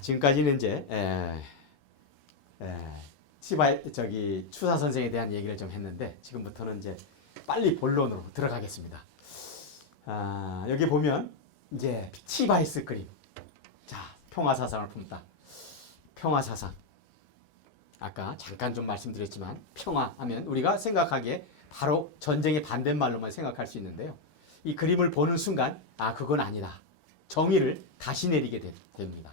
지금까지는 이제 추사 선생에 대한 얘기를 좀 했는데 지금부터는 이제 빨리 본론으로 들어가겠습니다. 여기 보면 이제 치바이스 그림. 자, 평화 사상을 품다. 평화 사상. 아까 잠깐 좀 말씀드렸지만 평화하면 우리가 생각하기에 바로 전쟁의 반대말로만 생각할 수 있는데요. 이 그림을 보는 순간 그건 아니다. 정의를 다시 내리게 됩니다.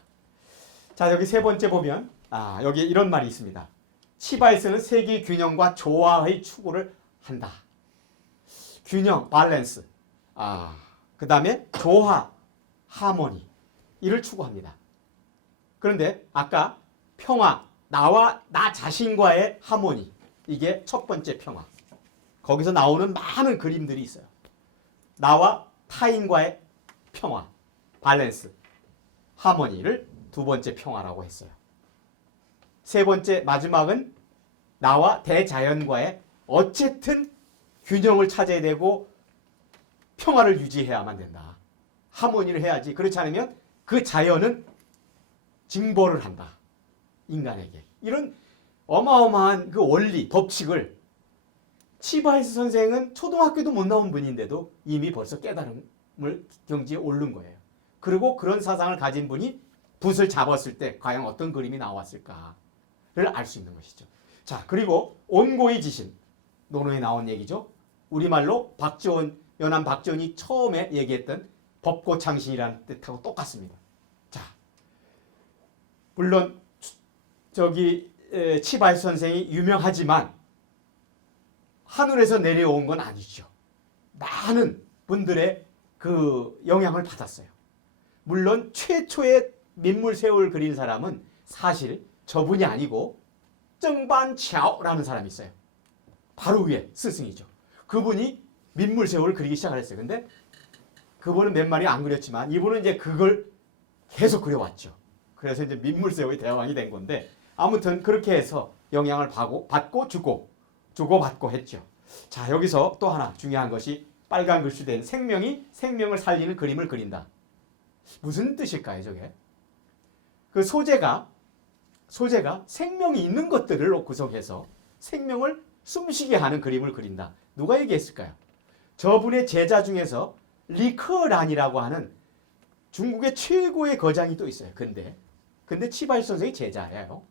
자, 여기 세 번째 보면 여기 이런 말이 있습니다. 치바이스는 세계 균형과 조화의 추구를 한다. 균형, 밸런스. 그 다음에 조화, 하모니. 이를 추구합니다. 그런데 아까 평화, 나 자신과의 하모니. 이게 첫 번째 평화. 거기서 나오는 많은 그림들이 있어요. 나와 타인과의 평화, 밸런스, 하모니를 두 번째 평화라고 했어요. 세 번째 마지막은 나와 대자연과의 어쨌든 균형을 찾아야 되고 평화를 유지해야만 된다. 하모니를 해야지. 그렇지 않으면 그 자연은 징벌을 한다. 인간에게. 이런 어마어마한 그 원리, 법칙을 치바이스 선생은 초등학교도 못 나온 분인데도 이미 벌써 깨달음을 경지에 오른 거예요. 그리고 그런 사상을 가진 분이 붓을 잡았을 때 과연 어떤 그림이 나왔을까를 알 수 있는 것이죠. 자, 그리고 온고의 지신. 논어에 나온 얘기죠. 우리말로 연안 박지원이 처음에 얘기했던 법고창신이라는 뜻하고 똑같습니다. 자, 물론 치바이스 선생이 유명하지만 하늘에서 내려온 건 아니죠. 많은 분들의 그 영향을 받았어요. 물론 최초의 민물새우를 그린 사람은 사실 저분이 아니고 정반차오라는 사람이 있어요. 바로 위에 스승이죠. 그분이 민물새우를 그리기 시작을 했어요. 근데 그분은 몇 마리 안 그렸지만 이분은 이제 그걸 계속 그려왔죠. 그래서 이제 민물새우의 대왕이 된 건데 아무튼 그렇게 해서 영향을 받고 주고받고 했죠. 자, 여기서 또 하나 중요한 것이 빨간 글씨 된 생명이 생명을 살리는 그림을 그린다. 무슨 뜻일까요, 저게? 그 소재가 생명이 있는 것들을 구성해서 생명을 숨쉬게 하는 그림을 그린다. 누가 얘기했을까요? 저분의 제자 중에서 리커란이라고 하는 중국의 최고의 거장이 또 있어요. 근데 치바이스 선생이 제자예요.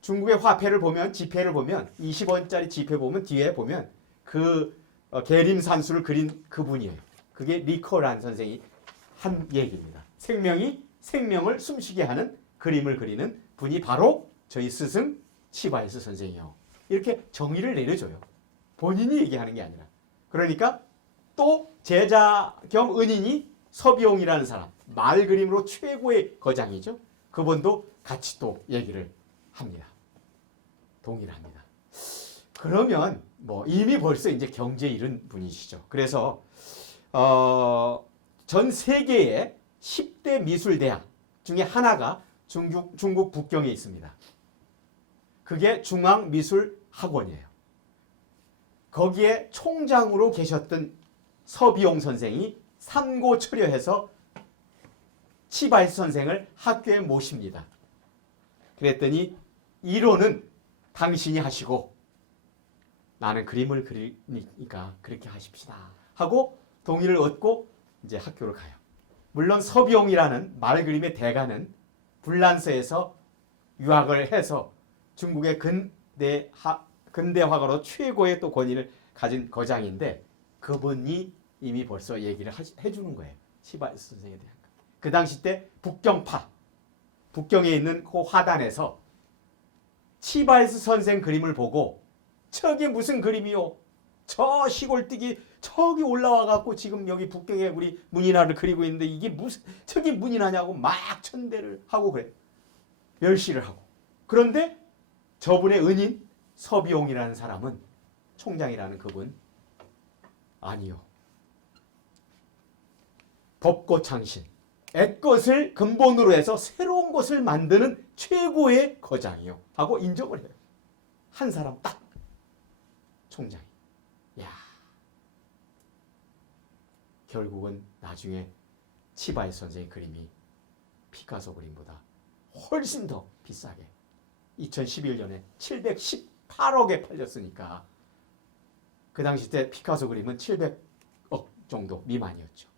중국의 화폐를 보면, 지폐를 보면 20원짜리 지폐 보면 뒤에 보면 그 계림산수를 그린 그분이에요. 그게 리커란 선생이 한 얘기입니다. 생명이 생명을 숨쉬게 하는 그림을 그리는 분이 바로 저희 스승 치바이스 선생이요. 이렇게 정의를 내려줘요. 본인이 얘기하는 게 아니라. 그러니까 또 제자 겸 은인이 서비용이라는 사람, 말 그림으로 최고의 거장이죠. 그분도 같이 또 얘기를 합니다. 동의를 합니다. 그러면 이미 벌써 이제 경제에 이른 분이시죠. 그래서 전 세계의 10대 미술대학 중에 하나가 중국 북경에 있습니다. 그게 중앙미술학원이에요. 거기에 총장으로 계셨던 서비용 선생이 삼고초려해서 치바이스 선생을 학교에 모십니다. 그랬더니 이론은 당신이 하시고 나는 그림을 그리니까 그렇게 하십시다 하고 동의를 얻고 이제 학교를 가요. 물론 서비용이라는 말 그림의 대가는 불란서에서 유학을 해서 중국의 근대 화가로 최고의 또 권위를 가진 거장인데 그분이 이미 벌써 얘기를 해주는 거예요. 치바이스 선생에 대한 거. 그 당시 때 북경에 있는 그 화단에서 치바이스 선생 그림을 보고 저게 무슨 그림이요? 저 시골뜨기 저기 올라와 갖고 지금 여기 북경에 우리 문인화를 그리고 있는데 이게 무슨 저기 문인화냐고 막 천대를 하고 그래. 멸시를 하고. 그런데 저분의 은인 서비용이라는 사람은 총장이라는 그분 아니요. 법고창신 옛것을 근본으로 해서 새로운 것을 만드는 최고의 거장이요 하고 인정을 해요. 한 사람 딱 총장이. 야, 결국은 나중에 치바이스 선생의 그림이 피카소 그림보다 훨씬 더 비싸게 2011년에 718억에 팔렸으니까 그 당시 때 피카소 그림은 700억 정도 미만이었죠.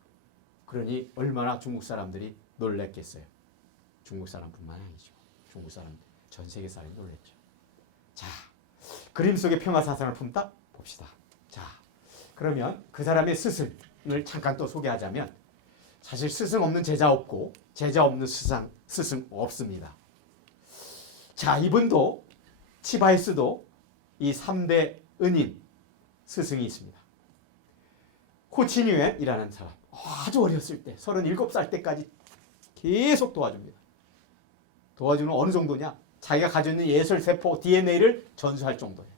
그러니 얼마나 중국 사람들이 놀랬겠어요. 중국 사람뿐만 아니죠. 중국 사람 전 세계 사람이 놀랬죠. 자, 그림 속의 평화 사상을 품다 봅시다. 자, 그러면 그 사람의 스승을 잠깐 또 소개하자면 사실 스승 없는 제자 없고 제자 없는 스승 없습니다. 자, 이분도 치바이스도 이 3대 은인 스승이 있습니다. 호치뉴엔이라는 사람 아주 어렸을 때 37살 때까지 계속 도와줍니다. 도와주는 어느 정도냐? 자기가 가지고 있는 예술세포 DNA를 전수할 정도예요.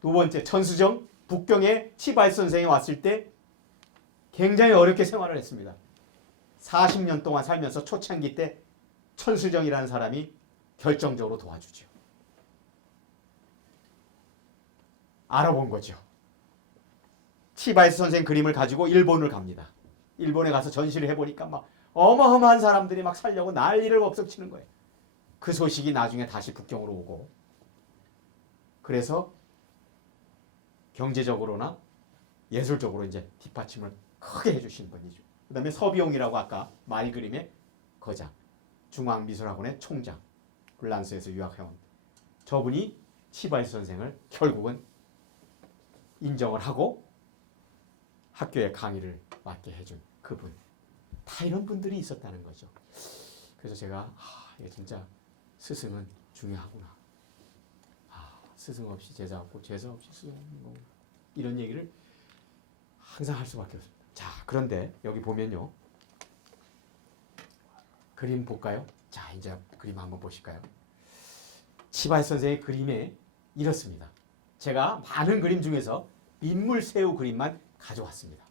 두 번째, 천수정 북경에 치바이스 선생이 왔을 때 굉장히 어렵게 생활을 했습니다. 40년 동안 살면서 초창기 때 천수정이라는 사람이 결정적으로 도와주죠. 알아본 거죠. 치바이스 선생 그림을 가지고 일본을 갑니다. 일본에 가서 전시를 해보니까 막 어마어마한 사람들이 막 살려고 난리를 법석치는 거예요. 그 소식이 나중에 다시 북경으로 오고 그래서 경제적으로나 예술적으로 이제 뒷받침을 크게 해주신 분이죠. 그 다음에 서비용이라고 아까 말 그림의 거장, 중앙미술학원의 총장, 불란스에서 유학해온 저분이 치바이스 선생을 결국은 인정을 하고 학교에 강의를 맡게 해준 그분. 다 이런 분들이 있었다는 거죠. 그래서 제가 이게 진짜 스승은 중요하구나. 스승 없이 제자 없고 제자 없이 스승 없는 거구나. 이런 얘기를 항상 할 수밖에 없습니다. 자, 그런데 여기 보면요. 그림 볼까요? 자, 이제 그림 한번 보실까요? 치바이스 선생의 그림에 이렇습니다. 제가 많은 그림 중에서 민물새우 그림만 가져왔습니다.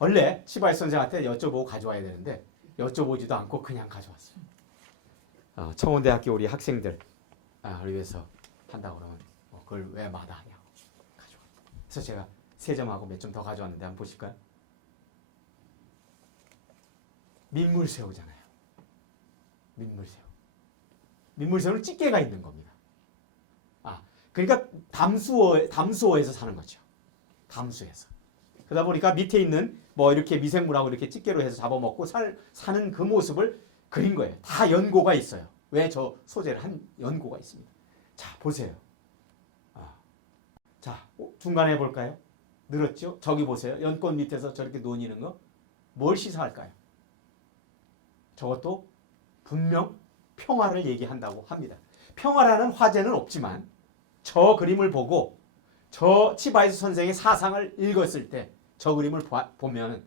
원래 치바이스 선생한테 여쭤보고 가져와야 되는데 여쭤보지도 않고 그냥 가져왔어요. 청원대학교 우리 학생들 위해서 한다고 그러면 그걸 왜 마다하냐고 가져와. 그래서 제가 3점하고 몇 점 더 가져왔는데 한번 보실까요? 민물새우잖아요. 민물새우. 민물새우는 찌개가 있는 겁니다. 그러니까 담수어에서 사는 거죠. 담수에서. 그러다 보니까 밑에 있는 뭐 이렇게 미생물하고 이렇게 찌개로 해서 잡아먹고 사는 그 모습을 그린 거예요. 다 연고가 있어요. 왜 저 소재를 한 연고가 있습니다. 자, 보세요. 자, 중간에 볼까요? 늘었죠? 저기 보세요. 연꽃 밑에서 저렇게 논이는 거. 뭘 시사할까요? 저것도 분명 평화를 얘기한다고 합니다. 평화라는 화제는 없지만 저 그림을 보고 저 치바이스 선생의 사상을 읽었을 때 저 그림을 보면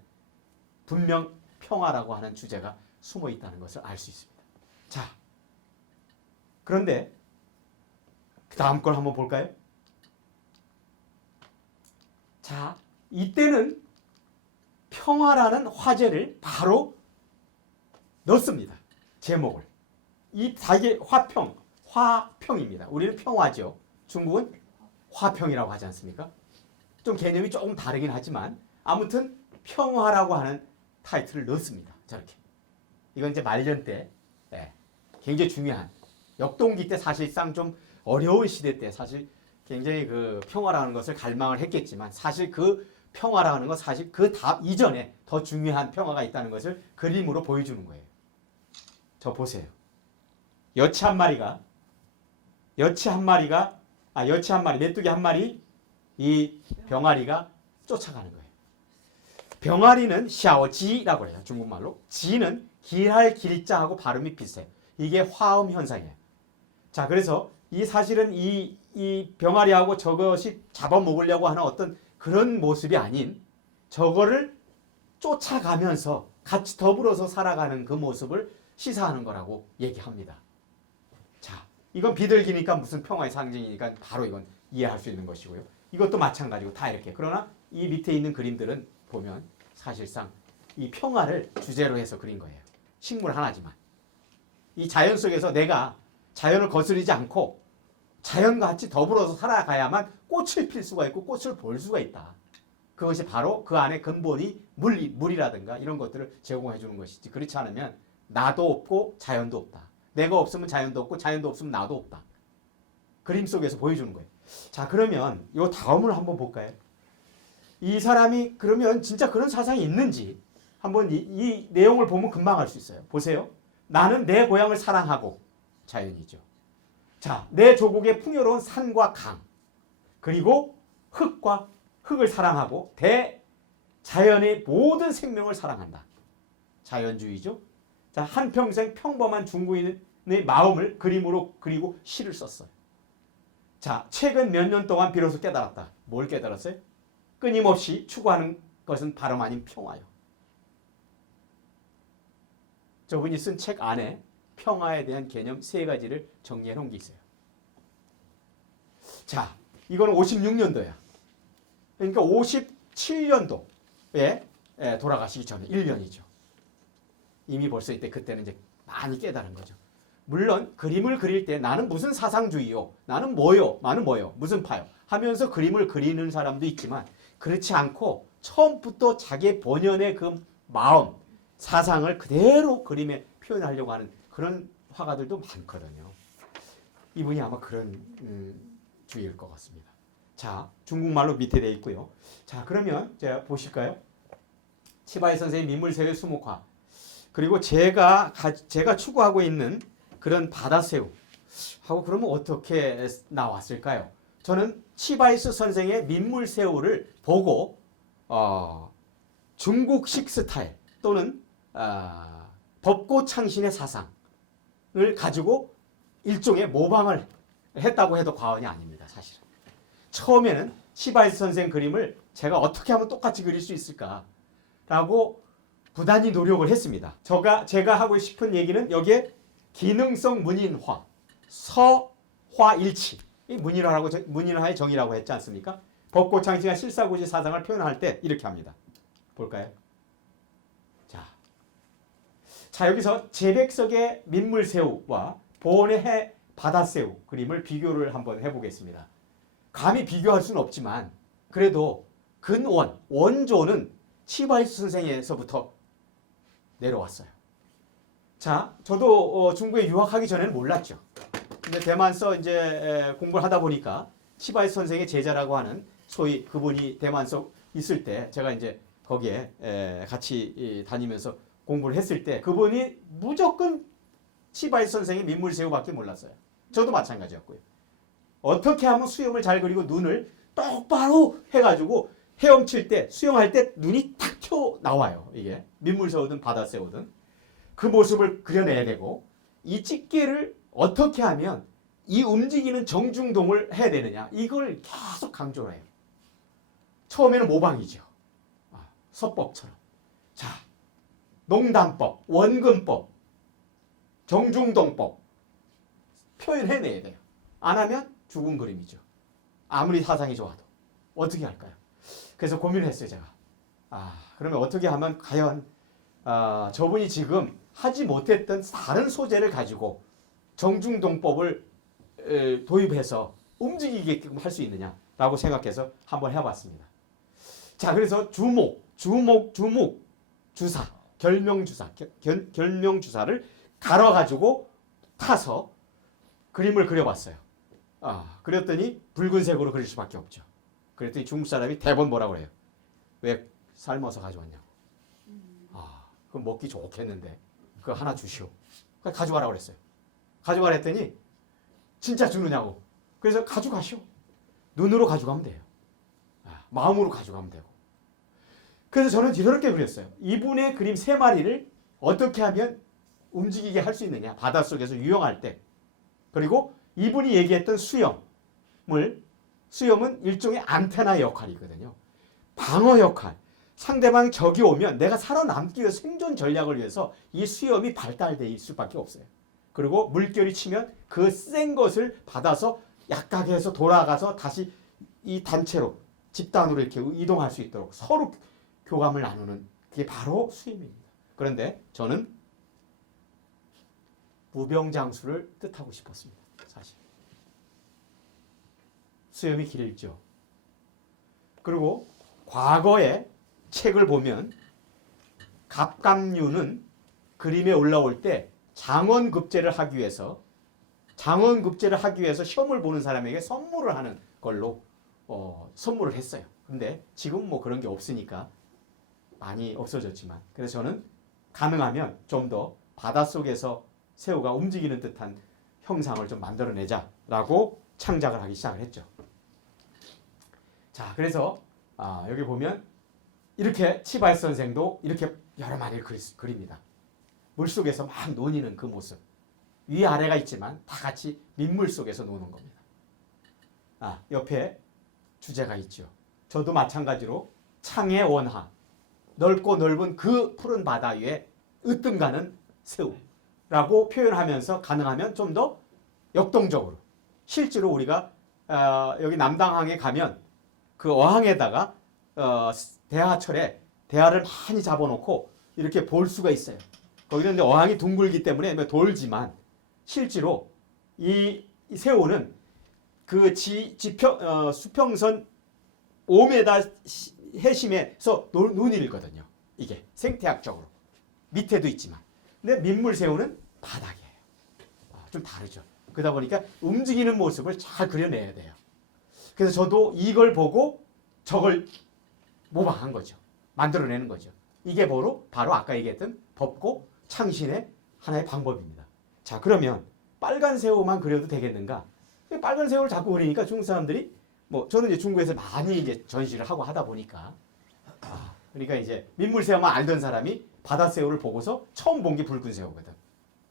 분명 평화라고 하는 주제가 숨어 있다는 것을 알 수 있습니다. 자, 그런데 그 다음 걸 한번 볼까요? 자, 이때는 평화라는 화제를 바로 넣습니다. 제목을. 이 다게 화평입니다. 우리는 평화죠. 중국은 화평이라고 하지 않습니까? 좀 개념이 조금 다르긴 하지만 아무튼 평화라고 하는 타이틀을 넣습니다. 저렇게. 이건 이제 말년 때 굉장히 중요한 역동기 때 사실상 좀 어려운 시대 때 사실 굉장히 그 평화라는 것을 갈망을 했겠지만 사실 그 평화라는 건 사실 그 이전에 더 중요한 평화가 있다는 것을 그림으로 보여주는 거예요. 저 보세요. 여치 한 마리, 메뚜기 한 마리, 이 병아리가 쫓아가는 거예요. 병아리는 샤오지라고 해요. 중국말로. 지는 길할 길자하고 발음이 비슷해요. 이게 화음 현상이에요. 자, 그래서 이 사실은 이 병아리하고 저것이 잡아먹으려고 하는 어떤 그런 모습이 아닌 저거를 쫓아가면서 같이 더불어서 살아가는 그 모습을 시사하는 거라고 얘기합니다. 자, 이건 비둘기니까 무슨 평화의 상징이니까 바로 이건 이해할 수 있는 것이고요. 이것도 마찬가지고 다 이렇게. 그러나 이 밑에 있는 그림들은 보면 사실상 이 평화를 주제로 해서 그린 거예요. 식물 하나지만. 이 자연 속에서 내가 자연을 거스르지 않고 자연과 같이 더불어서 살아가야만 꽃을 필 수가 있고 꽃을 볼 수가 있다. 그것이 바로 그 안에 근본이 물이라든가 이런 것들을 제공해 주는 것이지. 그렇지 않으면 나도 없고 자연도 없다. 내가 없으면 자연도 없고 자연도 없으면 나도 없다. 그림 속에서 보여주는 거예요. 자, 그러면 이 다음을 한번 볼까요? 이 사람이 그러면 진짜 그런 사상이 있는지 한번 이 내용을 보면 금방 알 수 있어요. 보세요. 나는 내 고향을 사랑하고 자연이죠. 자, 내 조국의 풍요로운 산과 강 그리고 흙을 사랑하고 대자연의 모든 생명을 사랑한다. 자연주의죠. 자, 한평생 평범한 중국인의 마음을 그림으로 그리고 시를 썼어요. 자, 최근 몇 년 동안 비로소 깨달았다. 뭘 깨달았어요? 끊임없이 추구하는 것은 바람 아닌 평화요. 저분이 쓴 책 안에 평화에 대한 개념 3가지를 정리해 놓은 게 있어요. 자, 이거는 56년도야. 그러니까 57년도에 돌아가시기 전에 1년이죠. 이미 벌써 이때 그때는 이제 많이 깨달은 거죠. 물론 그림을 그릴 때 나는 무슨 사상주의요, 나는 뭐요, 나는 뭐요, 무슨 파요 하면서 그림을 그리는 사람도 있지만 그렇지 않고 처음부터 자기의 본연의 그 마음, 사상을 그대로 그림에 표현하려고 하는 그런 화가들도 많거든요. 이분이 아마 그런 주의일 것 같습니다. 자, 중국말로 밑에 돼 있고요. 자, 그러면 제가 보실까요? 치바이 선생의 민물새우 수목화 그리고 제가 추구하고 있는 그런 바다새우 하고 그러면 어떻게 나왔을까요? 저는 치바이스 선생의 민물새우를 보고 중국식 스타일 또는 법고창신의 사상을 가지고 일종의 모방을 했다고 해도 과언이 아닙니다. 사실은. 처음에는 치바이스 선생 그림을 제가 어떻게 하면 똑같이 그릴 수 있을까라고 부단히 노력을 했습니다. 제가 하고 싶은 얘기는 여기에 기능성 문인화, 서화일치, 이 문인화의 정의라고 했지 않습니까? 법고창신과 실사구지 사상을 표현할 때 이렇게 합니다. 볼까요? 자, 여기서 제백석의 민물새우와 보온의 바다새우 그림을 비교를 한번 해보겠습니다. 감히 비교할 수는 없지만 그래도 원조는 치바이스 선생에서부터 내려왔어요. 자, 저도 중국에 유학하기 전에는 몰랐죠. 근데 대만서 이제 공부를 하다 보니까 치바이스 선생의 제자라고 하는 소위 그분이 대만서 있을 때 제가 이제 거기에 같이 다니면서 공부를 했을 때 그분이 무조건 치바이스 선생의 민물새우밖에 몰랐어요. 저도 마찬가지였고요. 어떻게 하면 수염을 잘 그리고 눈을 똑바로 해가지고 헤엄칠 때 수영할 때 눈이 탁 튀어나와요. 이게 민물새우든 바다새우든 그 모습을 그려내야 되고 이 집게를 어떻게 하면 이 움직이는 정중동을 해야 되느냐 이걸 계속 강조를 해요. 처음에는 모방이죠. 서법처럼. 자, 농담법, 원근법, 정중동법 표현해내야 돼요. 안 하면 죽은 그림이죠. 아무리 사상이 좋아도. 어떻게 할까요? 그래서 고민을 했어요. 제가. 그러면 어떻게 하면 과연 저분이 지금 하지 못했던 다른 소재를 가지고 정중동법을 도입해서 움직이게끔 할 수 있느냐라고 생각해서 한번 해봤습니다. 자, 그래서 주사, 결명주사를 갈아가지고 타서 그림을 그려봤어요. 그렸더니 붉은색으로 그릴 수밖에 없죠. 그랬더니 중국 사람이 대번 뭐라고 그래요? 왜 삶아서 가져왔냐고. 그럼 먹기 좋겠는데 그거 하나 주시오. 가져가라고 그랬어요. 가져가라 했더니 진짜 주느냐고. 그래서 가져가시오. 눈으로 가져가면 돼요. 마음으로 가져가면 되고. 그래서 저는 이렇게 그렸어요. 이분의 그림 3마리를 어떻게 하면 움직이게 할 수 있느냐. 바닷속에서 유영할 때. 그리고 이분이 얘기했던 수염은 일종의 안테나 역할이거든요. 방어 역할. 상대방 적이 오면 내가 살아남기 위해 생존 전략을 위해서 이 수염이 발달될 수밖에 없어요. 그리고 물결이 치면 그 센 것을 받아서 약하게 해서 돌아가서 다시 이 단체로 집단으로 이렇게 이동할 수 있도록 서로 교감을 나누는 그게 바로 수염입니다. 그런데 저는 무병장수를 뜻하고 싶었습니다. 사실. 수염이 길죠. 그리고 과거의 책을 보면 갑각류는 그림에 올라올 때 장원급제를 하기 위해서 시험을 보는 사람에게 선물을 하는 걸로 선물을 했어요. 근데 지금 뭐 그런 게 없으니까 많이 없어졌지만, 그래서 저는 가능하면 좀 더 바닷속에서 새우가 움직이는 듯한 형상을 좀 만들어내자라고 창작을 하기 시작을 했죠. 자, 그래서 여기 보면 이렇게 치바이스 선생도 이렇게 여러 마리를 그립니다. 물속에서 막 노니는 그 모습. 위아래가 있지만 다 같이 민물 속에서 노는 겁니다. 옆에 주제가 있죠. 저도 마찬가지로 창의 원하, 넓고 넓은 그 푸른 바다 위에 으뜸가는 새우라고 표현하면서 가능하면 좀 더 역동적으로, 실제로 우리가 여기 남당항에 가면 그 어항에다가 대하철에 대하를 많이 잡아놓고 이렇게 볼 수가 있어요. 거기는 이제 어항이 둥글기 때문에 돌지만 실제로 이 새우는 그 수평선 5m 해심에서 논일거든요. 이게 생태학적으로 밑에도 있지만, 근데 민물새우는 바닥이에요. 좀 다르죠. 그러다 보니까 움직이는 모습을 잘 그려내야 돼요. 그래서 저도 이걸 보고 저걸 모방한 거죠. 만들어내는 거죠. 이게 바로 아까 얘기했던 법고 창신의 하나의 방법입니다. 자, 그러면 빨간 새우만 그려도 되겠는가? 빨간 새우를 자꾸 그리니까 중국 사람들이, 저는 이제 중국에서 많이 이제 전시를 하고 하다 보니까, 그러니까 이제 민물새우만 알던 사람이 바다새우를 보고서 처음 본 게 붉은 새우거든.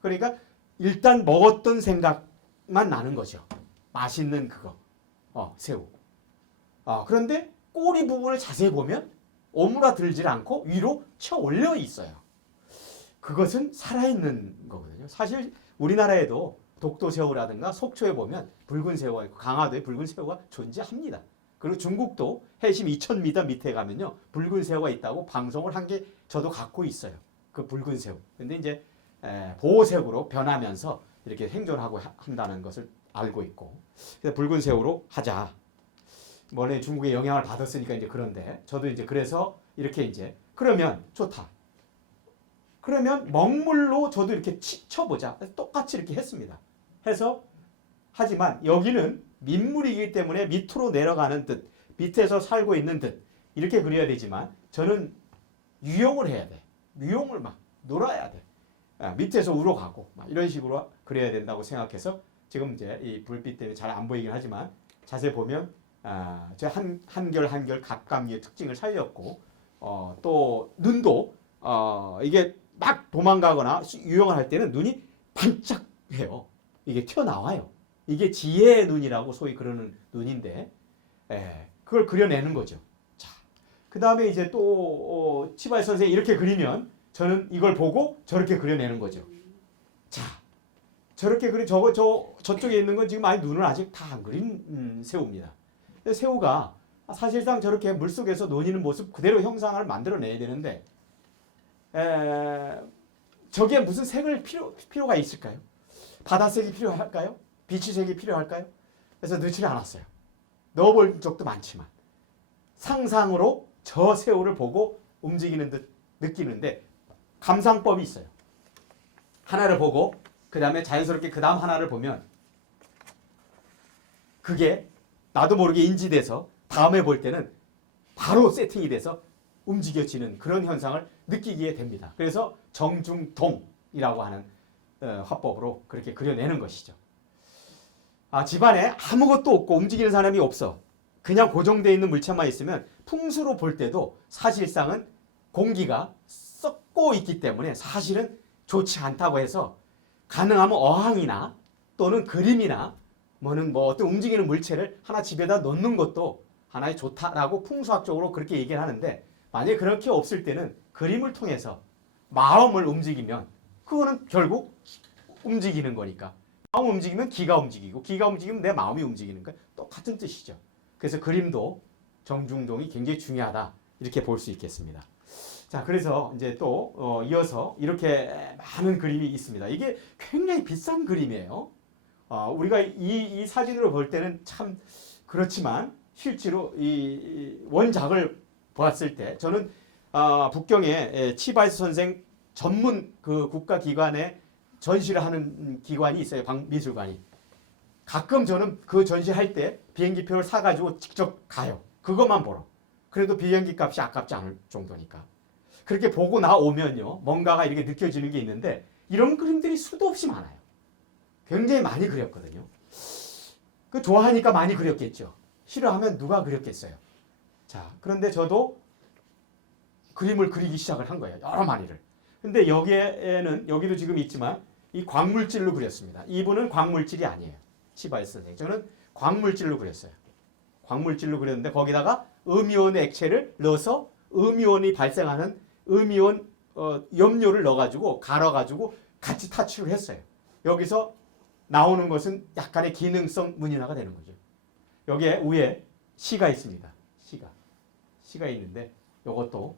그러니까 일단 먹었던 생각만 나는 거죠. 맛있는 그거, 새우. 그런데 꼬리 부분을 자세히 보면 오므라들질 않고 위로 쳐 올려 있어요. 그것은 살아있는 거거든요. 사실 우리나라에도 독도새우라든가 속초에 보면 붉은 새우가 있고 강화도에 붉은 새우가 존재합니다. 그리고 중국도 해심 2000m 밑에 가면요 붉은 새우가 있다고 방송을 한 게 저도 갖고 있어요. 그 붉은 새우. 근데 이제 보호색으로 변하면서 이렇게 생존하고 한다는 것을 알고 있고, 그래서 붉은 새우로 하자. 원래 중국의 영향을 받았으니까 이제 그런데 저도 이제 그래서 이렇게 이제 그러면 좋다. 그러면 먹물로 저도 이렇게 쳐보자. 똑같이 이렇게 했습니다. 해서 하지만 여기는 민물이기 때문에 밑으로 내려가는 듯, 밑에서 살고 있는 듯 이렇게 그려야 되지만 저는 유용을 해야 돼. 유용을 막 놀아야 돼. 밑에서 우러가고 막 이런 식으로 그려야 된다고 생각해서 지금 이제 이 불빛 때문에 잘 안 보이긴 하지만 자세히 보면 저 한결 한결 각각의 특징을 살렸고, 또 눈도 이게 막 도망가거나 유영을 할 때는 눈이 반짝해요. 이게 튀어나와요. 이게 지혜의 눈이라고 소위 그러는 눈인데, 그걸 그려내는 거죠. 자, 그 다음에 이제 또 치바이 선생이 이렇게 그리면 저는 이걸 보고 저렇게 그려내는 거죠. 자, 저렇게 저쪽에 있는 건 지금 눈을 아직 다 안 그린 새우입니다. 새우가 사실상 저렇게 물속에서 노니는 모습 그대로 형상을 만들어내야 되는데, 저게 무슨 색을 필요가 있을까요? 바다색이 필요할까요? 비치색이 필요할까요? 그래서 넣지를 않았어요. 넣어볼 적도 많지만 상상으로 저 새우를 보고 움직이는 듯 느끼는데 감상법이 있어요. 하나를 보고 그 다음에 자연스럽게 그 다음 하나를 보면 그게 나도 모르게 인지돼서 다음에 볼 때는 바로 세팅이 돼서 움직여지는 그런 현상을 느끼게 됩니다. 그래서 정중동이라고 하는 화법으로 그렇게 그려내는 것이죠. 집안에 아무것도 없고 움직이는 사람이 없어. 그냥 고정되어 있는 물체만 있으면 풍수로 볼 때도 사실상은 공기가 썩고 있기 때문에 사실은 좋지 않다고 해서 가능하면 어항이나 또는 그림이나 어떤 움직이는 물체를 하나 집에다 놓는 것도 하나의 좋다라고 풍수학적으로 그렇게 얘기를 하는데, 만약에 그렇게 없을 때는 그림을 통해서 마음을 움직이면 그거는 결국 움직이는 거니까, 마음 움직이면 기가 움직이고 기가 움직이면 내 마음이 움직이는 거야. 똑같은 뜻이죠. 그래서 그림도 정중동이 굉장히 중요하다 이렇게 볼 수 있겠습니다. 자, 그래서 이제 또 이어서 이렇게 많은 그림이 있습니다. 이게 굉장히 비싼 그림이에요. 우리가 이 사진으로 볼 때는 참 그렇지만 실제로 이 원작을 보았을 때 저는 북경에 치바이스 선생 전문 그 국가기관에 전시를 하는 기관이 있어요. 미술관이. 가끔 저는 그 전시할 때 비행기표를 사가지고 직접 가요. 그것만 보러. 그래도 비행기 값이 아깝지 않을 정도니까. 그렇게 보고 나오면요. 뭔가가 이렇게 느껴지는 게 있는데 이런 그림들이 수도 없이 많아요. 굉장히 많이 그렸거든요. 그 좋아하니까 많이 그렸겠죠. 싫어하면 누가 그렸겠어요. 자, 그런데 저도 그림을 그리기 시작을 한 거예요. 여러 마리를. 근데 여기에는 여기도 지금 있지만 이 광물질로 그렸습니다. 이분은 광물질이 아니에요. 치바이스 선생. 저는 광물질로 그렸어요. 광물질로 그렸는데 거기다가 음이온 액체를 넣어서 음이온이 발생하는 음이온 염료를 넣어가지고 갈아가지고 같이 타치를 했어요. 여기서 나오는 것은 약간의 기능성 문인화가 되는 거죠. 여기에 위에 시가 있습니다. 시가 있는데 이것도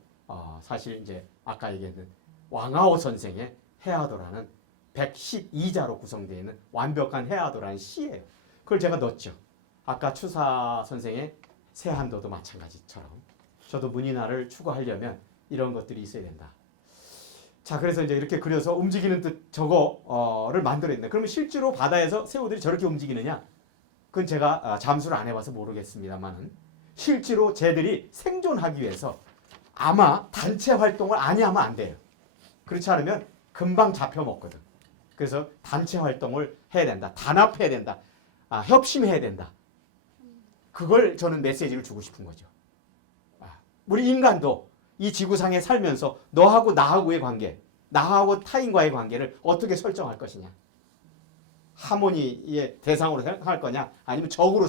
사실 이제 아까 얘기했던 왕아오 선생의 해아도라는 112자로 구성되어 있는 완벽한 해아도라는 시예요. 그걸 제가 넣었죠. 아까 추사 선생의 세한도도 마찬가지처럼 저도 문인화를 추구하려면 이런 것들이 있어야 된다. 자, 그래서 이제 이렇게 그려서 움직이는 뜻 저거를 만들어냈네. 그러면 실제로 바다에서 새우들이 저렇게 움직이느냐? 그건 제가 잠수를 안 해봐서 모르겠습니다만은 실제로 쟤들이 생존하기 위해서 아마 단체 활동을 하면 안 돼요. 그렇지 않으면 금방 잡혀먹거든. 그래서 단체 활동을 해야 된다. 단합해야 된다. 협심해야 된다. 그걸 저는 메시지를 주고 싶은 거죠. 우리 인간도 이 지구상에 살면서 너하고 나하고의 관계, 나하고 타인과의 관계를 어떻게 설정할 것이냐. 하모니의 대상으로 생각할 거냐, 아니면 적으로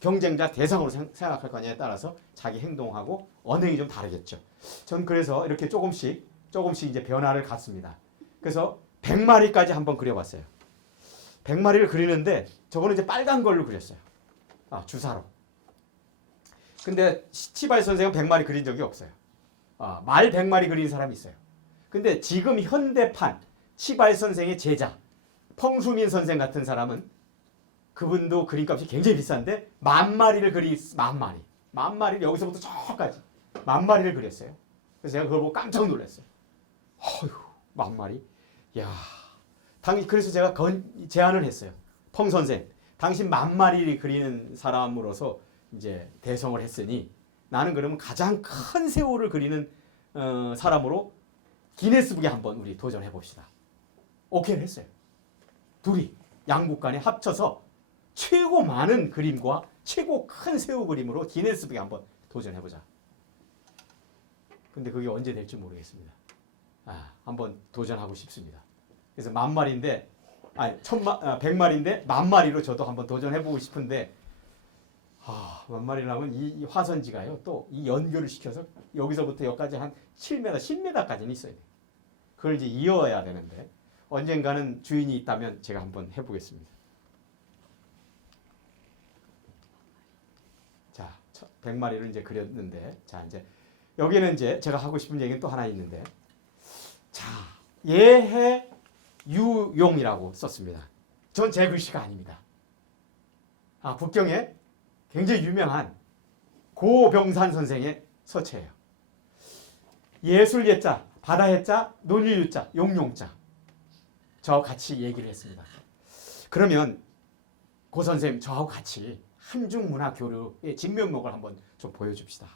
경쟁자 대상으로 생각할 거냐에 따라서 자기 행동하고 언행이 좀 다르겠죠. 전 그래서 이렇게 조금씩 이제 변화를 갖습니다. 그래서 100마리까지 한번 그려봤어요. 100마리를 그리는데 저거는 이제 빨간 걸로 그렸어요. 주사로. 근데 치바이스 선생은 100마리 그린 적이 없어요. 말 100마리 그린 사람이 있어요. 근데 지금 현대판 치바이스 선생의 제자 펑수민 선생 같은 사람은 그분도 그림값이 굉장히 비싼데 10,000마리를 만 마리를 여기서부터 저까지 10,000마리를 그렸어요. 그래서 제가 그걸 보고 깜짝 놀랐어요. 어휴, 10,000마리? 야, 그래서 제가 제안을 했어요. 펑 선생, 당신 10,000마리 그리는 사람으로서 이제 대성을 했으니 나는 그러면 가장 큰 새우를 그리는 사람으로 기네스북에 한번 우리 도전해 봅시다. 오케이를 했어요. 둘이 양국 간에 합쳐서 최고 많은 그림과 최고 큰 새우 그림으로 기네스북에 한번 도전해 보자. 근데 그게 언제 될지 모르겠습니다. 한번 도전하고 싶습니다. 그래서 10,000마리인데 100마리인데 10,000마리로 저도 한번 도전해 보고 싶은데 10,000마리라면 이 화선지가요. 또 이 연결을 시켜서 여기서부터 여기까지 한 7m, 10m까지는 있어야 돼요. 그걸 이제 이어야 되는데 언젠가는 주인이 있다면 제가 한번 해보겠습니다. 자, 100마리를 이제 그렸는데, 자 이제 여기는 이제 제가 하고 싶은 얘기는 또 하나 있는데, 자 예해 유용이라고 썼습니다. 전 제 글씨가 아닙니다. 북경에 굉장히 유명한 고병산 선생의 서체예요. 예술 예자, 바다 예자, 논일 유자, 용용자. 저하고 같이 얘기를 했습니다. 그러면 고 선생님 저하고 같이 한중문화교류의 진면목을 한번 좀 보여줍시다.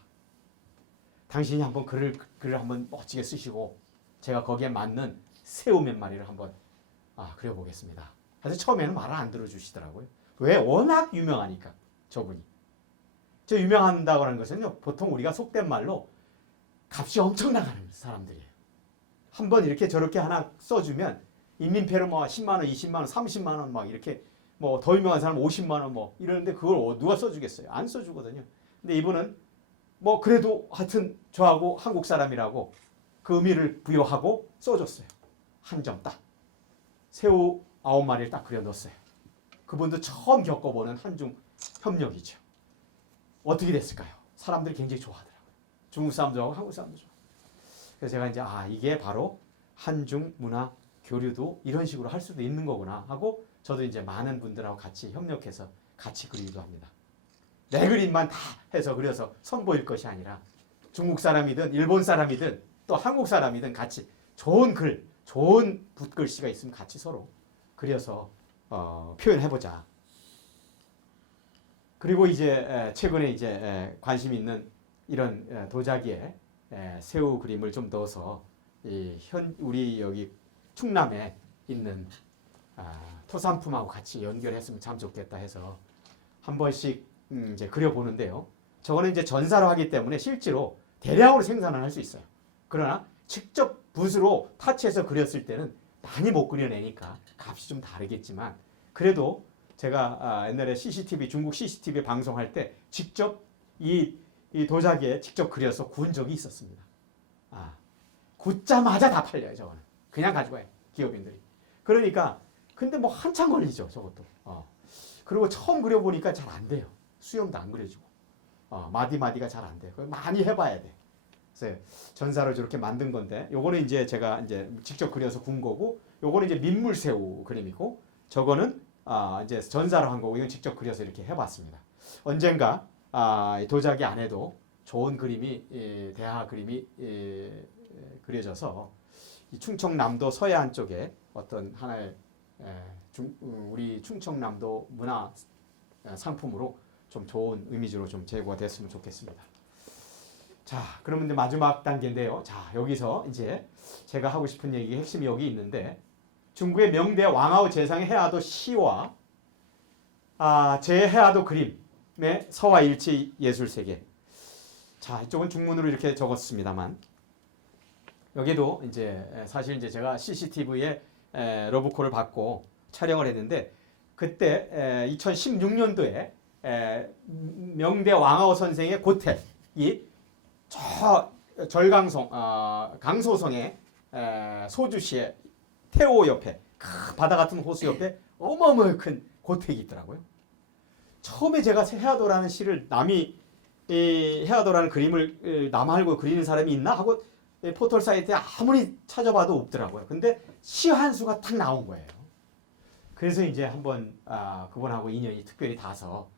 당신이 한번 글을 한번 멋지게 쓰시고 제가 거기에 맞는 새우 몇 마리를 한번 그려보겠습니다. 사실 처음에는 말을 안 들어주시더라고요. 왜? 워낙 유명하니까 저분이. 저 유명한다고 하는 것은요. 보통 우리가 속된 말로 값이 엄청 나가는 사람들이에요. 한번 이렇게 저렇게 하나 써주면 인민폐로 10만 원, 20만 원, 30만 원 막 이렇게 더 유명한 사람 50만 원 이러는데 그걸 누가 써주겠어요? 안 써주거든요. 근데 이분은 그래도 하여튼 저하고 한국 사람이라고 그 의미를 부여하고 써줬어요. 한 점 딱. 새우 9마리를 딱 그려 넣었어요. 그분도 처음 겪어보는 한중 협력이죠. 어떻게 됐을까요? 사람들이 굉장히 좋아하더라고요. 중국 사람도 하고 한국 사람도 좋아. 그래서 제가 이제 이게 바로 한중 문화 교류도 이런 식으로 할 수도 있는 거구나 하고 저도 이제 많은 분들하고 같이 협력해서 같이 그리기도 합니다. 내 그림만 다 해서 그려서 선보일 것이 아니라 중국 사람이든 일본 사람이든 또 한국 사람이든 같이 좋은 글, 좋은 붓글씨가 있으면 같이 서로 그려서 표현해보자. 그리고 이제 최근에 이제 관심 있는 이런 도자기에 새우 그림을 좀 넣어서 우리 여기 충남에 있는 토산품하고 같이 연결했으면 참 좋겠다 해서 한 번씩 이제 그려보는데요. 저거는 이제 전사로 하기 때문에 실제로 대량으로 생산을 할 수 있어요. 그러나 직접 붓으로 타치해서 그렸을 때는 많이 못 그려내니까 값이 좀 다르겠지만 그래도 제가 옛날에 CCTV 중국 CCTV 방송할 때 직접 이 도자기에 직접 그려서 구운 적이 있었습니다. 굽자마자 다 팔려요. 저거는 그냥 가지고 가요 기업인들이. 그러니까 근데 뭐 한참 걸리죠 저것도. 그리고 처음 그려보니까 잘 안 돼요. 수염도 안 그려지고 마디마디가 잘 안 돼요. 많이 해봐야 돼. 그래서 전사로 저렇게 만든 건데 요거는 이제 제가 이제 직접 그려서 구운 거고 요거는 이제 민물새우 그림이고 저거는 이제 전사로 한 거고 이건 직접 그려서 이렇게 해봤습니다. 언젠가 도자기 안에도 좋은 그림이 대하 그림이 그려져서 이 충청남도 서해안 쪽에 어떤 하나의 우리 충청남도 문화 상품으로 좀 좋은 이미지로 좀 제고가 됐으면 좋겠습니다. 자, 그러면 이제 마지막 단계인데요. 자, 여기서 이제 제가 하고 싶은 얘기 핵심이 여기 있는데 중국의 명대 왕아우 제상의 해화도 시와 제해화도 그림의 서화일치 예술세계. 자, 이쪽은 중문으로 이렇게 적었습니다만 여기도 이제 사실 이제 제가 CCTV에 러브콜을 받고 촬영을 했는데 그때 2016년도에 명대 왕아오 선생의 고택이 저 절강성 강소성의 소주시의 태오 옆에 바다 같은 호수 옆에 어마어마하게 큰 고택이 있더라고요. 처음에 제가 해화도라는 시를 남이 해화도라는 그림을 남알고 그리는 사람이 있나 하고 포털 사이트에 아무리 찾아봐도 없더라고요. 근데 시 한 수가 딱 나온 거예요. 그래서 이제 한번 그분하고 인연이 특별히 닿아서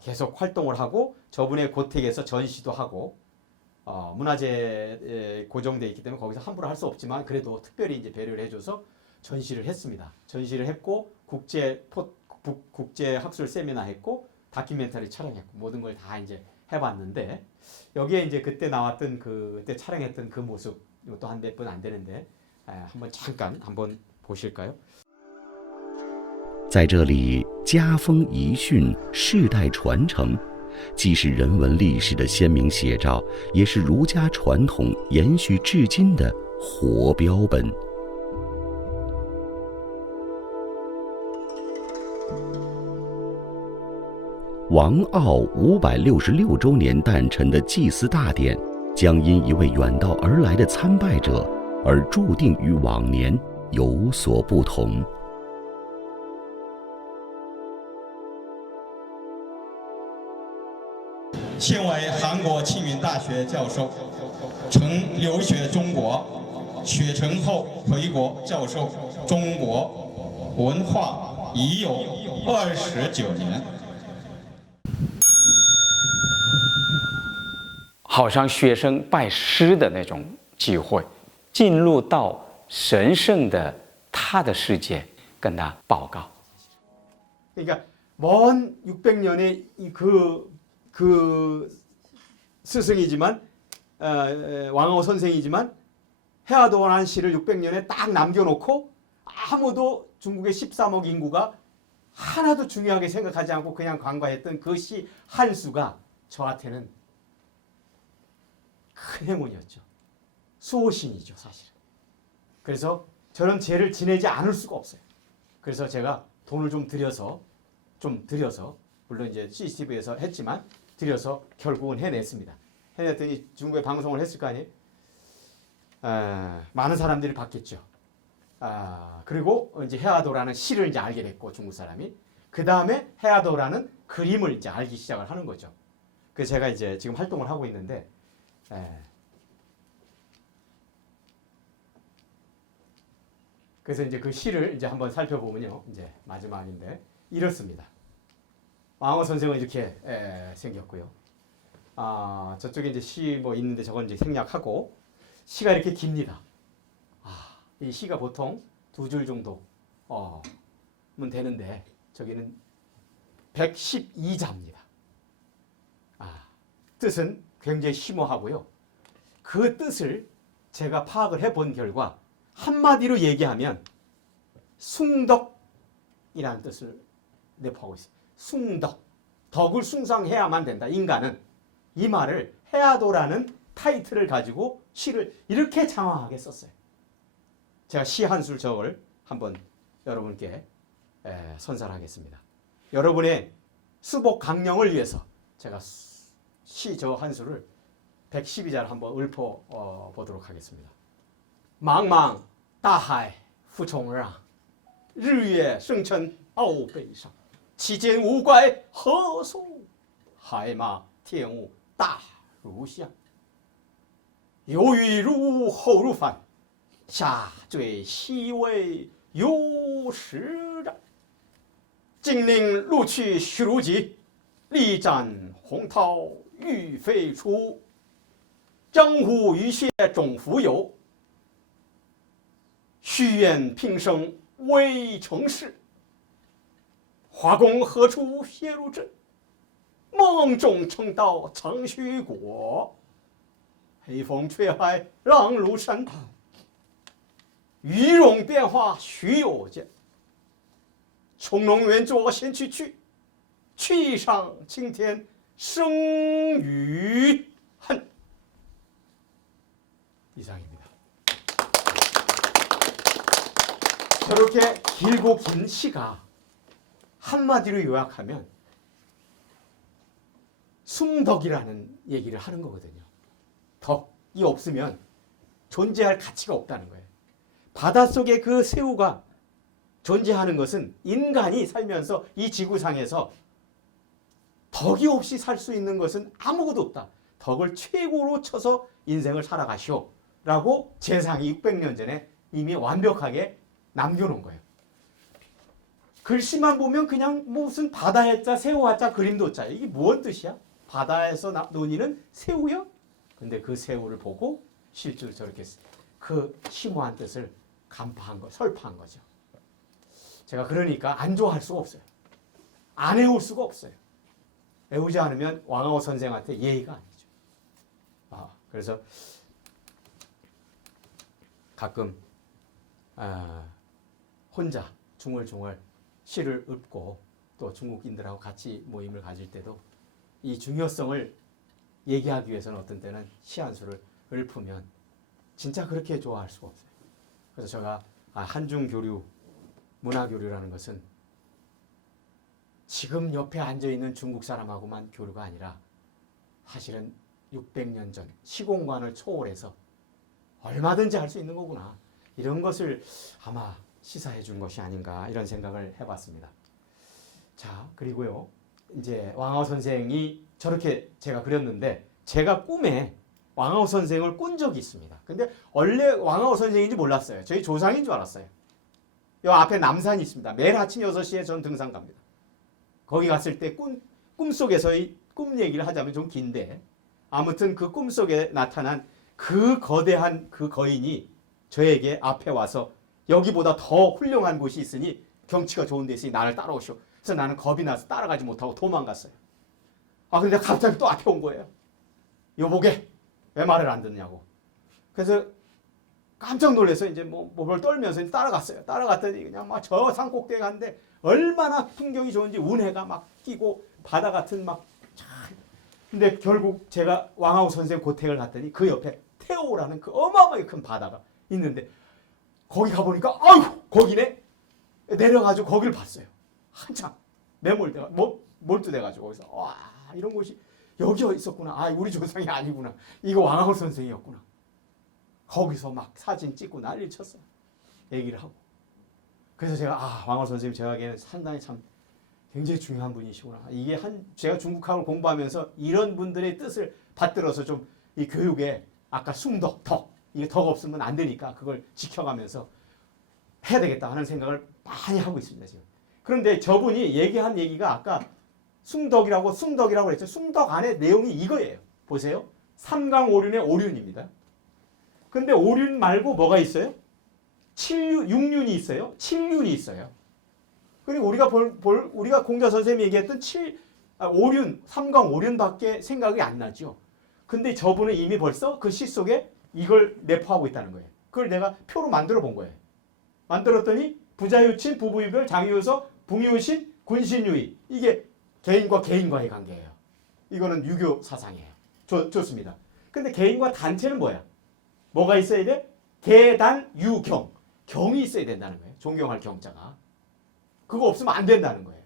계속 활동을 하고 저분의 고택에서 전시도 하고 문화재 고정돼 있기 때문에 거기서 함부로 할 수 없지만 그래도 특별히 이제 배려를 해줘서 전시를 했습니다. 전시를 했고 국제 학술 세미나 했고 다큐멘터리 촬영했고 모든 걸 다 이제 해봤는데 여기에 이제 그때 나왔던 그때 촬영했던 그 모습 이것도 한 몇 분 안 되는데 한번 잠깐 한번 보실까요? 在这里，家风遗训，世代传承，既是人文历史的鲜明写照，也是儒家传统延续至今的活标本。王傲566周年诞辰的祭祀大典，将因一位远道而来的参拜者，而注定与往年有所不同。 现为韩国庆云大学教授，曾留学中国，学成后回国教授中国文化已有29年。好像学生拜师的那种机会，进入到神圣的他的世界，跟他报告。 그러니까 먼 600년의 그 스승이지만 왕아오 선생이지만 해화도라는 시를 600년에 딱 남겨놓고 아무도 중국의 13억 인구가 하나도 중요하게 생각하지 않고 그냥 관과했던 그 시 한 수가 저한테는 큰 행운이었죠. 수호신이죠 사실은. 그래서 저는 죄를 지내지 않을 수가 없어요. 그래서 제가 돈을 좀 들여서 물론 이제 CCTV에서 했지만 들여서 결국은 해냈습니다. 해냈더니 중국에 방송을 했을 거 아니에요. 많은 사람들이 봤겠죠. 그리고 이제 해화도라는 시를 이제 알게 됐고 중국 사람이 그 다음에 해화도라는 그림을 이제 알기 시작을 하는 거죠. 그래서 제가 이제 지금 활동을 하고 있는데 그래서 이제 그 시를 이제 한번 살펴보면요. 이제 마지막인데 이렇습니다. 왕호 선생은 이렇게 생겼고요. 저쪽에 이제 시 뭐 있는데 저건 이제 생략하고 시가 이렇게 깁니다. 이 시가 보통 2줄 정도 면 되는데 저기는 112자입니다. 뜻은 굉장히 심오하고요. 그 뜻을 제가 파악을 해본 결과 한마디로 얘기하면 숭덕이라는 뜻을 내포하고 있어요. 숭덕. 덕을 숭상해야만 된다. 인간은. 이 말을 해야도라는 타이틀을 가지고 시를 이렇게 장황하게 썼어요. 제가 시 한 술 저걸 한번 여러분께 선사하겠습니다. 여러분의 수복 강령을 위해서 제가 시 저 한 수를 112자를 한번 읊어 보도록 하겠습니다. 망망大海浮冲而昂，日月生辰鳌背上，其间无怪何所？海马天物大如象，游鱼如后如帆，下坠西为有时然。金陵路去须如疾，力战洪涛欲飞出。江湖鱼蟹总浮游，虚言平生未成事。华宫何处谢如针？梦中称道长须果。黑风吹海浪如山，鱼龙变化须有见。从容远作先去去，去上青天生于恨。 이상입니다. 저렇게 길고 긴 시가 한마디로 요약하면 숭덕이라는 얘기를 하는 거거든요. 덕이 없으면 존재할 가치가 없다는 거예요. 바닷속에 그 새우가 존재하는 것은 인간이 살면서 이 지구상에서 덕이 없이 살 수 있는 것은 아무것도 없다. 덕을 최고로 쳐서 인생을 살아가시오. 라고 재상이 600년 전에 이미 완벽하게 남겨놓은 거예요. 글씨만 보면 그냥 무슨 바다에 자 새우 하자 그림도 자 이게 뭔 뜻이야? 바다에서 논이는 새우요? 근데 그 새우를 보고 실제로 저렇게 그 심오한 뜻을 간파한 거, 설파한 거죠. 제가 그러니까 안 좋아할 수가 없어요. 안 애울 수가 없어요. 애우지 않으면 왕하오 선생한테 예의가 아니죠. 그래서 가끔 혼자 중얼중얼 시를 읊고 또 중국인들하고 같이 모임을 가질 때도 이 중요성을 얘기하기 위해서는 어떤 때는 시 한 수를 읊으면 진짜 그렇게 좋아할 수가 없어요. 그래서 제가 한중교류, 문화교류라는 것은 지금 옆에 앉아있는 중국 사람하고만 교류가 아니라 사실은 600년 전 시공간을 초월해서 얼마든지 할 수 있는 거구나. 이런 것을 아마 시사해 준 것이 아닌가 이런 생각을 해봤습니다. 자, 그리고요. 이제 왕하오 선생이 저렇게 제가 그렸는데 제가 꿈에 왕하오 선생을 꾼 적이 있습니다. 근데 원래 왕하오 선생인지 몰랐어요. 저희 조상인 줄 알았어요. 요 앞에 남산이 있습니다. 매일 아침 6시에 전 등산 갑니다. 거기 갔을 때 꿈속에서의 꿈 얘기를 하자면 좀 긴데 아무튼 그 꿈속에 나타난 그 거대한 그 거인이 저에게 앞에 와서 여기보다 더 훌륭한 곳이 있으니 경치가 좋은 데 있으니 나를 따라오시오. 그래서 나는 겁이 나서 따라가지 못하고 도망갔어요. 근데 갑자기 또 앞에 온 거예요. 여보게 왜 말을 안 듣냐고. 그래서 깜짝 놀라서 이제 몸을 떨면서 따라갔어요. 따라갔더니 그냥 막 저 산꼭대기 갔는데 얼마나 풍경이 좋은지 운해가 막 끼고 바다 같은 막 근데 결국 제가 왕하오 선생 고택을 갔더니 그 옆에 태오라는 그 어마어마하게 큰 바다가 있는데 거기 가보니까 아유 거기네 내려가지고 거기를 봤어요. 한참 몰두돼가지고 거기서 와 이런 곳이 여기 있었구나. 우리 조상이 아니구나. 이거 왕하오 선생이었구나. 거기서 막 사진 찍고 난리 쳤어요. 얘기를 하고. 그래서 제가 왕하오 선생님 제가에게는 상당히 참 굉장히 중요한 분이시구나. 이게 제가 중국학을 공부하면서 이런 분들의 뜻을 받들어서 좀 이 교육에 아까 숭덕, 덕 이게 덕 없으면 안 되니까 그걸 지켜가면서 해야 되겠다 하는 생각을 많이 하고 있습니다 지금. 그런데 저분이 얘기한 얘기가 아까 숭덕이라고 그랬죠. 숭덕 안에 내용이 이거예요. 보세요. 삼강오륜의 오륜입니다. 근데 오륜 말고 뭐가 있어요? 6륜이 있어요. 7륜이 있어요. 그리고 우리가 공자 선생님이 얘기했던 오륜, 삼강오륜밖에 생각이 안 나죠. 근데 저분은 이미 벌써 그 시 속에 이걸 내포하고 있다는 거예요. 그걸 내가 표로 만들어 본 거예요. 만들었더니 부자유친, 부부유별, 장유효서, 붕유신, 군신유의. 이게 개인과 개인과의 관계예요. 이거는 유교 사상이에요. 좋습니다. 근데 개인과 단체는 뭐야? 뭐가 있어야 돼? 계단, 유경. 경이 있어야 된다는 거예요. 존경할 경자가. 그거 없으면 안 된다는 거예요.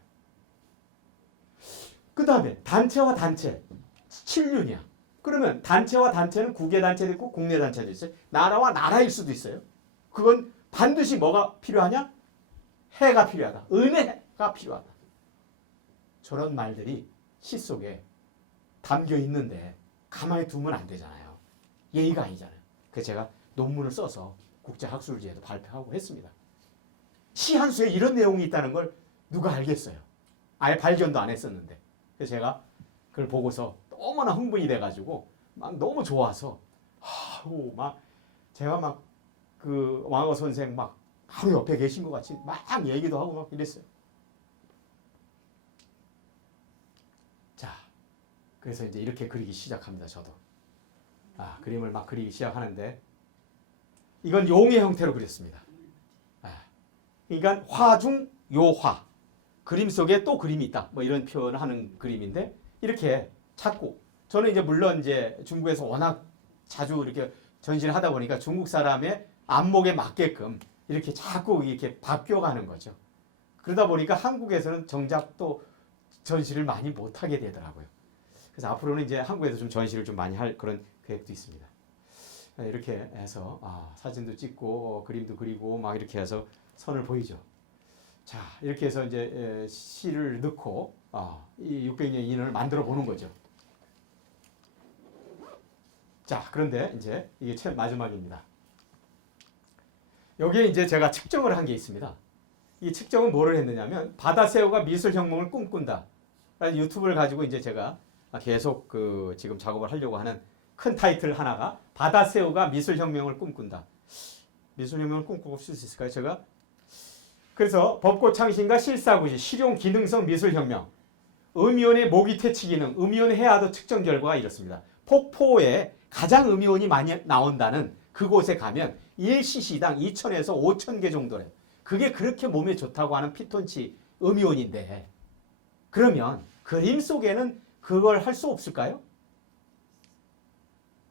그 다음에 단체와 단체. 7륜이야. 그러면 단체와 단체는 국외단체도 있고 국내단체도 있어요. 나라와 나라일 수도 있어요. 그건 반드시 뭐가 필요하냐? 해가 필요하다. 은혜가 필요하다. 저런 말들이 시 속에 담겨 있는데 가만히 두면 안 되잖아요. 예의가 아니잖아요. 그래서 제가 논문을 써서 국제학술지에도 발표하고 했습니다. 시 한 수에 이런 내용이 있다는 걸 누가 알겠어요. 아예 발견도 안 했었는데. 그래서 제가 그걸 보고서 너무나 흥분이 돼가지고 막 너무 좋아서 막 제가 막 그 왕호 선생 막 바로 옆에 계신 것 같이 막 얘기도 하고 막 이랬어요. 자, 그래서 이제 이렇게 그리기 시작합니다. 저도 그림을 막 그리기 시작하는데 이건 용의 형태로 그렸습니다. 그러니까 화 중 요화, 그림 속에 또 그림이 있다. 뭐 이런 표현을 하는 그림인데 이렇게 자꾸 저는 이제 물론 이제 중국에서 워낙 자주 이렇게 전시를 하다 보니까 중국 사람의 안목에 맞게끔 이렇게 자꾸 이렇게 바뀌어가는 거죠. 그러다 보니까 한국에서는 정작 또 전시를 많이 못 하게 되더라고요. 그래서 앞으로는 이제 한국에서 좀 전시를 좀 많이 할 그런 계획도 있습니다. 이렇게 해서 사진도 찍고 그림도 그리고 막 이렇게 해서 선을 보이죠. 자, 이렇게 해서 이제 시를 넣고 이 600년 인연을 만들어 보는 거죠. 자, 그런데 이제 이게 최 마지막입니다. 여기에 이제 제가 측정을 한 게 있습니다. 이 측정은 뭐를 했느냐면 바다새우가 미술혁명을 꿈꾼다. 유튜브를 가지고 이제 제가 계속 그 지금 작업을 하려고 하는 큰 타이틀 하나가 바다새우가 미술혁명을 꿈꾼다. 미술혁명을 꿈꿀 수 있을까요? 제가 그래서 법고창신과 실사구시, 실용 기능성 미술혁명, 음이온의 모기퇴치 기능, 음이온 해하도 측정 결과가 이렇습니다. 폭포에 가장 음이온이 많이 나온다는 그곳에 가면 1cc당 2,000에서 5,000개 정도래요. 그게 그렇게 몸에 좋다고 하는 피톤치 음이온인데 그러면 그림 속에는 그걸 할 수 없을까요?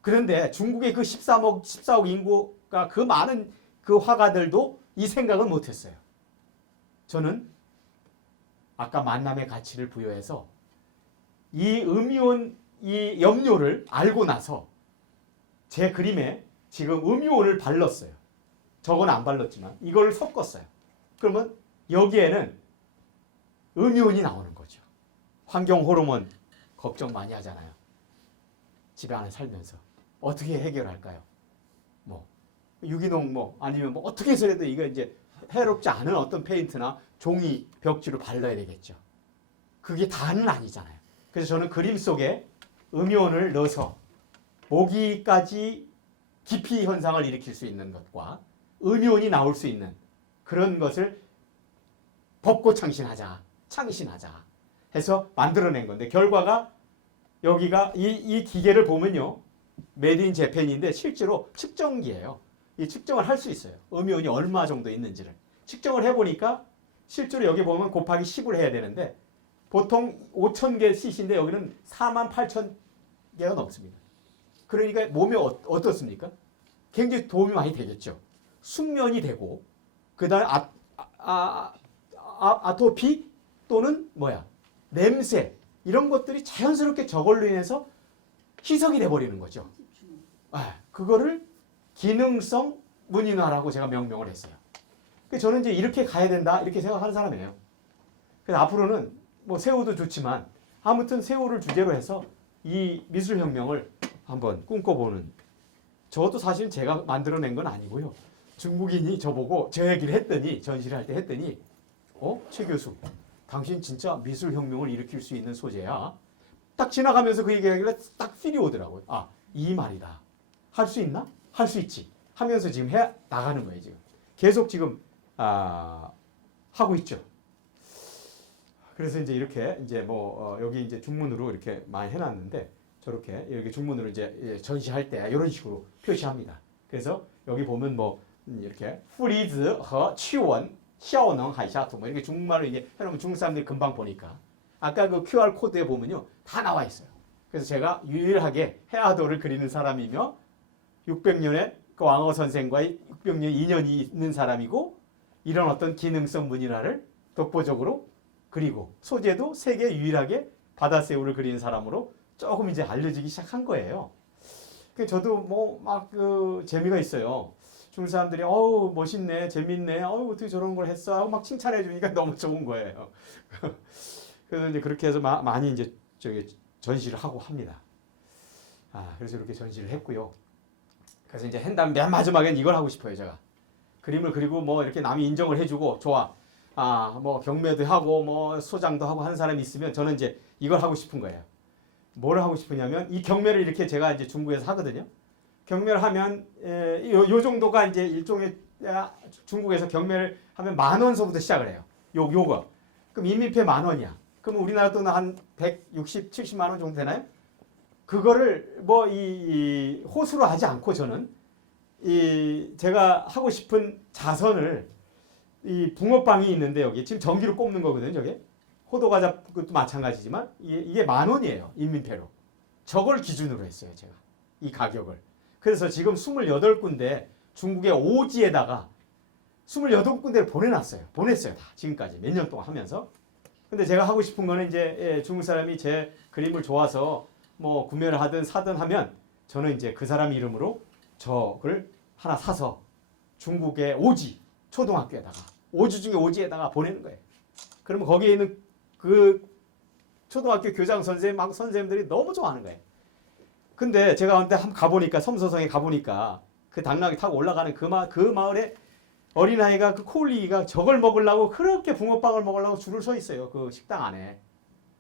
그런데 중국의 그 14억 인구가 그 많은 그 화가들도 이 생각은 못했어요. 저는 아까 만남의 가치를 부여해서 이 음이온 이 염료를 알고 나서 제 그림에 지금 음이온을 발랐어요. 저건 안 발랐지만 이걸 섞었어요. 그러면 여기에는 음이온이 나오는 거죠. 환경 호르몬 걱정 많이 하잖아요. 집에 안에 살면서 어떻게 해결할까요? 뭐 유기농 아니면 어떻게 해서라도 이거 이제 해롭지 않은 어떤 페인트나 종이 벽지로 발라야 되겠죠. 그게 다는 아니잖아요. 그래서 저는 그림 속에 음이온을 넣어서 모기까지 기피 현상을 일으킬 수 있는 것과 음이온이 나올 수 있는 그런 것을 법고창신하자, 창신하자 해서 만들어낸 건데 결과가 여기가 이 기계를 보면요. 메드 인 재팬인데 실제로 측정기예요. 이 측정을 할 수 있어요. 음이온이 얼마 정도 있는지를. 측정을 해보니까 실제로 여기 보면 곱하기 10을 해야 되는데 보통 5,000개 cc인데 여기는 48,000개가 넘습니다. 그러니까 몸에 어떻습니까? 굉장히 도움이 많이 되겠죠. 숙면이 되고 그 다음에 아토피 또는 냄새 이런 것들이 자연스럽게 저걸로 인해서 희석이 돼버리는 거죠. 그거를 기능성 문인화라고 제가 명명을 했어요. 저는 이제 이렇게 가야 된다 이렇게 생각하는 사람이에요. 그래서 앞으로는 새우도 좋지만 아무튼 새우를 주제로 해서 이 미술혁명을 한번 꿈꿔보는 저도 사실 제가 만들어낸 건 아니고요. 중국인이 저보고 저 얘기를 했더니 전시를 할 때 했더니 최 교수 당신 진짜 미술혁명을 일으킬 수 있는 소재야. 딱 지나가면서 그 얘기하길래 딱 필이 오더라고요. 아, 이 말이다. 할 수 있나? 할 수 있지. 하면서 지금 해 나가는 거예요, 지금. 계속 지금 하고 있죠. 그래서 이제 이렇게 이제 뭐 여기 이제 중문으로 이렇게 많이 해놨는데 저렇게 여기 중문으로 이제 전시할 때 이런 식으로 표시합니다. 그래서 여기 보면 뭐 이렇게 후리즈和 취원, 效能 하이샤투 뭐 이렇게 중국말로 이게 해놓으면 중국 사람들이 금방 보니까 아까 그 QR 코드에 보면요 다 나와 있어요. 그래서 제가 유일하게 해아도를 그리는 사람이며 600년의 그 왕허 선생과의 600년 인연이 있는 사람이고 이런 어떤 기능성 문인화를 독보적으로 그리고 소재도 세계 유일하게 바다새우를 그리는 사람으로 조금 이제 알려지기 시작한 거예요. 저도 뭐 막 그 재미가 있어요. 중국 사람들이 어우 멋있네, 재밌네, 어우 어떻게 저런 걸 했어 하고 막 칭찬해 주니까 너무 좋은 거예요. 그래서 이제 그렇게 해서 많이 이제 저기 전시를 하고 합니다. 그래서 이렇게 전시를 했고요. 그래서 이제 한 다음 맨 마지막엔 이걸 하고 싶어요, 제가. 그림을 그리고 뭐 이렇게 남이 인정을 해주고 좋아. 뭐 경매도 하고 뭐 소장도 하고 하는 사람이 있으면 저는 이제 이걸 하고 싶은 거예요. 뭘 하고 싶으냐면 이 경매를 이렇게 제가 이제 중국에서 하거든요. 경매를 하면 요 정도가 이제 일종의 중국에서 경매를 하면 10,000원서부터 시작을 해요. 요거. 그럼 인민폐 10,000원이야. 그럼 우리나라 돈은 한 160, 70만 원 정도 되나요? 그거를 뭐 이 호수로 하지 않고 저는 이 제가 하고 싶은 자선을 이 붕어빵이 있는데 여기 지금 전기로 꼽는 거거든요. 저게 호두과자 그것도 마찬가지지만 이게 10,000원이에요. 인민폐로. 저걸 기준으로 했어요. 제가 이 가격을. 그래서 지금 28군데 중국의 오지에다가 28군데를 보냈어요. 다 지금까지 몇 년 동안 하면서. 근데 제가 하고 싶은 거는 이제 중국 사람이 제 그림을 좋아서 뭐 구매를 하든 사든 하면 저는 이제 그 사람 이름으로 저걸 하나 사서 중국의 오지 초등학교에다가 오지 중에 오지에다가 보내는 거예요. 그러면 거기에 있는 그 초등학교 교장 선생님하고 선생님들이 너무 좋아하는 거예요. 근데 제가 그때 한번 가보니까 섬서성에 가보니까 그 당나귀 타고 올라가는 그 마을에 어린아이가 그 코올리기가 저걸 먹으려고 그렇게 붕어빵을 먹으려고 줄을 서 있어요. 그 식당 안에.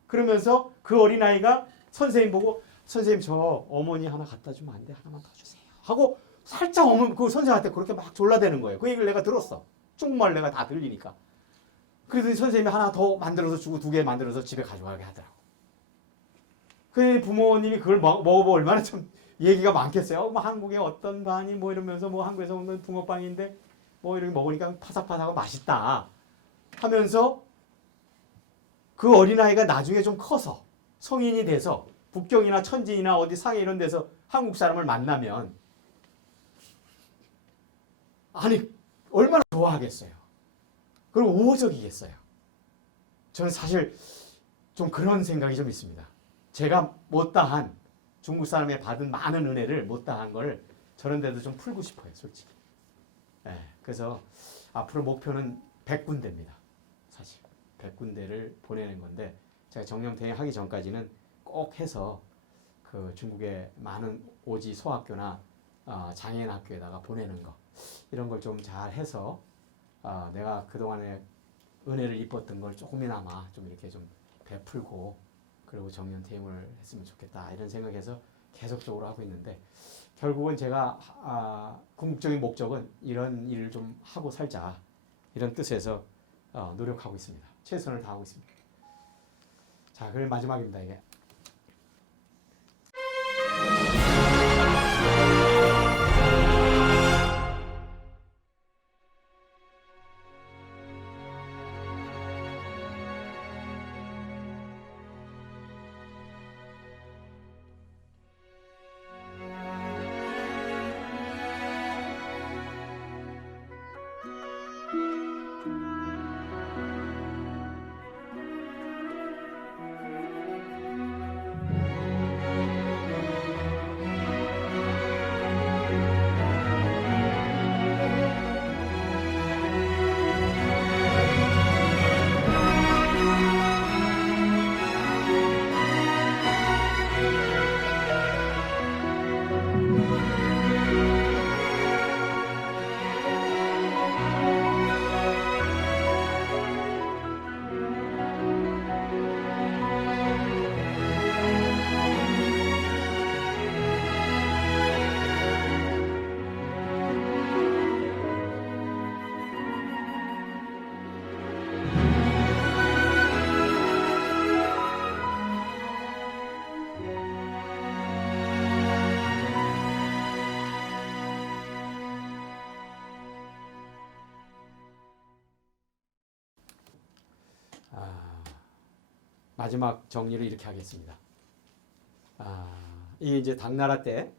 그러면서 그 어린아이가 선생님 보고 선생님 저 어머니 하나 갖다 주면 안 돼? 하나만 더 주세요. 하고 살짝 그 선생한테 그렇게 막 졸라대는 거예요. 그 얘기를 내가 들었어. 중국말 내가 다 들리니까. 그래서 선생님이 하나 더 만들어서 주고 2개 만들어서 집에 가져가게 하더라고. 그 부모님이 그걸 먹어보면 얼마나 좀 얘기가 많겠어요. 뭐 한국의 어떤 반이 뭐 이러면서 뭐 한국에서 먹는 붕어빵인데 뭐 이렇게 먹으니까 파삭파삭하고 맛있다 하면서 그 어린아이가 나중에 좀 커서 성인이 돼서 북경이나 천진이나 어디 상해 이런 데서 한국 사람을 만나면 아니 얼마나 좋아하겠어요. 그리고 우호적이겠어요. 저는 사실 좀 그런 생각이 좀 있습니다. 제가 못다한 중국 사람의 받은 많은 은혜를 못다한 걸 저런 데도 좀 풀고 싶어요. 솔직히. 그래서 앞으로 목표는 100군데입니다. 사실 100군데를 보내는 건데 제가 정년퇴임하기 전까지는 꼭 해서 그 중국의 많은 오지 소학교나 장애인 학교에다가 보내는 거 이런 걸 좀 잘 해서 내가 그동안에 은혜를 입었던 걸 조금이나마 좀 이렇게 좀 베풀고 그리고 정년퇴임을 했으면 좋겠다 이런 생각해서 계속적으로 하고 있는데 결국은 제가 궁극적인 목적은 이런 일을 좀 하고 살자 이런 뜻에서 노력하고 있습니다. 최선을 다하고 있습니다. 자, 그럼 마지막입니다. 이게. 마지막 정리를 이렇게 하겠습니다. 이게 이제 당나라 때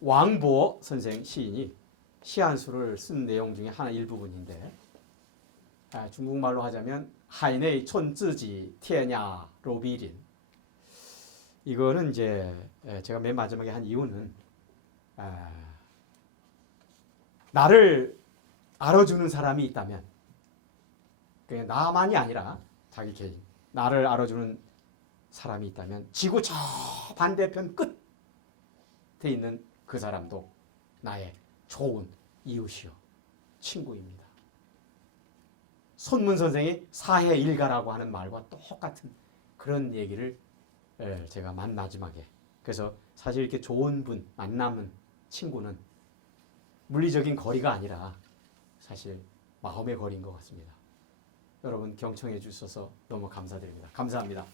왕보 선생 시인이 시 한 수를 쓴 내용 중에 하나 일부분인데 중국말로 하자면 하이네이 촌쯔지 티에냐 로비린 이거는 이제 제가 맨 마지막에 한 이유는 나를 알아주는 사람이 있다면 그냥 나만이 아니라 자기 개인 나를 알아주는 사람이 있다면 지구 저 반대편 끝에 있는 그 사람도 나의 좋은 이웃이요 친구입니다. 손문 선생이 사해 일가라고 하는 말과 똑같은 그런 얘기를 제가 맨 마지막에 그래서 사실 이렇게 좋은 분 만남은 친구는 물리적인 거리가 아니라 사실 마음의 거리인 것 같습니다. 여러분 경청해 주셔서 너무 감사드립니다. 감사합니다.